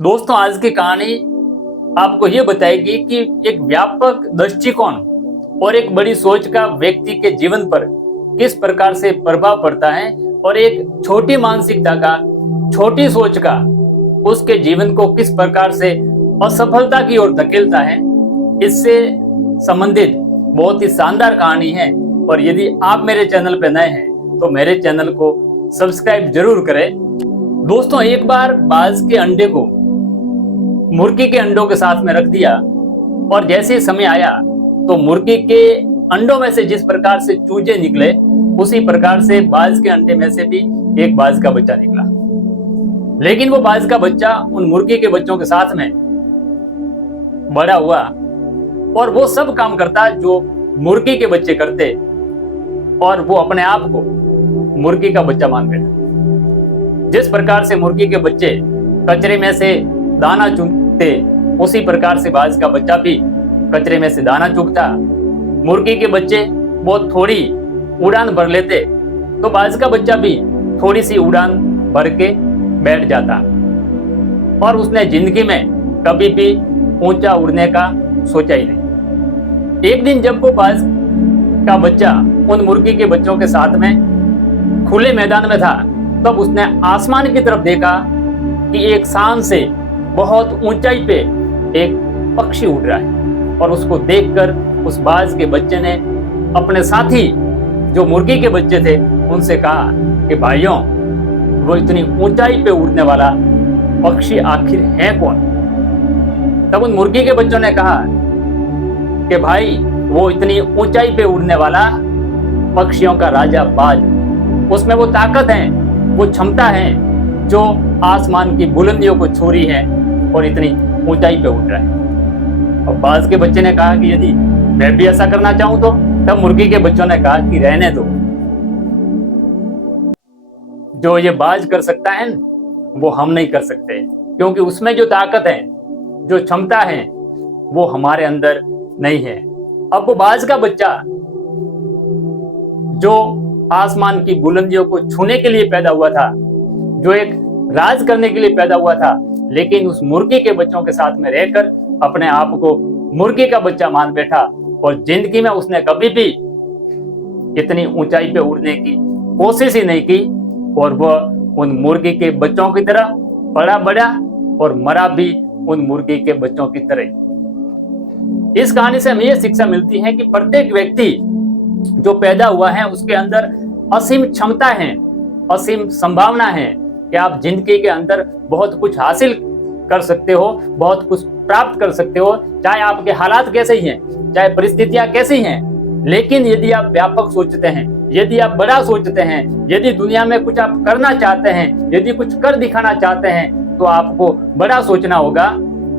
दोस्तों, आज की कहानी आपको ये बताएगी कि एक व्यापक दृष्टिकोण और एक बड़ी सोच का व्यक्ति के जीवन पर किस प्रकार से प्रभाव पड़ता है और एक छोटी मानसिकता का, छोटी सोच का उसके जीवन को किस प्रकार से असफलता की ओर धकेलता है। इससे संबंधित बहुत ही शानदार कहानी है। और यदि आप मेरे चैनल पर नए हैं तो मेरे चैनल को सब्सक्राइब जरूर करें। दोस्तों, एक बार बाज के अंडे को मुर्गी के अंडों के साथ में रख दिया और जैसे ही समय आया तो मुर्गी के अंडों में से जिस प्रकार से चूजे निकले, उसी प्रकार से बाज के अंडे में से भी एक बाज का बच्चा निकला। लेकिन वो बाज का बच्चा उन मुर्गी के बच्चों के साथ में बड़ा हुआ और वो सब काम करता जो मुर्गी के बच्चे करते और वो अपने आप को मुर्गी का बच्चा मान बैठा। जिस प्रकार से मुर्गी के बच्चे कचरे में से दाना चुगते, उसी प्रकार से बाज का बच्चा भी कचरे में से दाना चुगता। मुर्गी के बच्चे बहुत थोड़ी उड़ान भर लेते तो बाज का बच्चा भी थोड़ी सी उड़ान भर के बैठ जाता और उसने जिंदगी में कभी भी ऊंचा उड़ने का सोचा ही नहीं। एक दिन जब वो बाज का बच्चा उन मुर्गी के बच्चों के साथ में खुले मैदान में था, तब उसने आसमान की तरफ देखा कि एक शान से बहुत ऊंचाई पे एक पक्षी उड़ रहा है। और उसको देखकर उस बाज के बच्चे ने अपने साथी जो मुर्गी के बच्चे थे उनसे कहा कि भाइयों, वो इतनी ऊंचाई पे उड़ने वाला पक्षी आखिर है कौन? तब उन मुर्गी के बच्चों ने कहा कि भाई, वो इतनी ऊंचाई पे उड़ने वाला पक्षियों का राजा बाज, उसमें वो ताकत है, वो क्षमता है जो आसमान की बुलंदियों को छू रही है और इतनी ऊंचाई पे उड़ रहा है। और बाज के बच्चे ने कहा कि यदि मैं भी ऐसा करना चाहूं तो? तब मुर्गी के बच्चों ने कहा कि रहने दो, जो ये बाज कर सकता है वो हम नहीं कर सकते, क्योंकि उसमें जो ताकत है, जो क्षमता है, वो हमारे अंदर नहीं है। अब वो बाज का बच्चा जो आसमान की बुलंदियों को छूने के लिए पैदा हुआ था, जो एक राज करने के लिए पैदा हुआ था, लेकिन उस मुर्गी के बच्चों के साथ में रहकर अपने आप को मुर्गी का बच्चा मान बैठा और जिंदगी में उसने कभी भी इतनी ऊंचाई पे उड़ने की कोशिश ही नहीं की और वह उन मुर्गी के बच्चों की तरह पला बड़ा और मरा भी उन मुर्गी के बच्चों की तरह। इस कहानी से हमें यह शिक्षा मिलती है कि प्रत्येक व्यक्ति जो पैदा हुआ है उसके अंदर असीम क्षमता है, असीम संभावना है कि आप जिंदगी के अंदर बहुत कुछ हासिल कर सकते हो, बहुत कुछ प्राप्त कर सकते हो, चाहे आपके हालात कैसे ही हैं, चाहे परिस्थितियां कैसी हैं। लेकिन यदि आप व्यापक सोचते हैं, यदि आप बड़ा सोचते हैं, यदि दुनिया में कुछ आप करना चाहते हैं, यदि कुछ कर दिखाना चाहते हैं, तो आपको बड़ा सोचना होगा।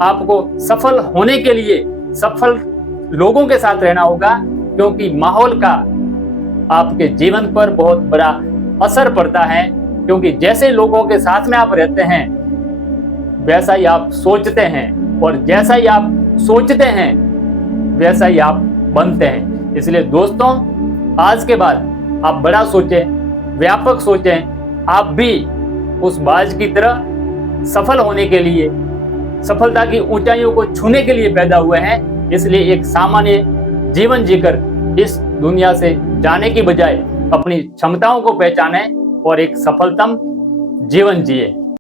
आपको सफल होने के लिए सफल लोगों के साथ रहना होगा, क्योंकि माहौल का आपके जीवन पर बहुत बड़ा असर पड़ता है। क्योंकि जैसे लोगों के साथ में आप रहते हैं वैसा ही आप सोचते हैं, और जैसा ही आप सोचते हैं वैसा ही आप बनते हैं। इसलिए दोस्तों, आज के बाद आप बड़ा सोचें, व्यापक सोचें। आप भी उस बाज की तरह सफल होने के लिए, सफलता की ऊंचाइयों को छूने के लिए पैदा हुए हैं। इसलिए एक सामान्य जीवन जीकर इस दुनिया से जाने की बजाय अपनी क्षमताओं को पहचानें और एक सफलतम जीवन जिए।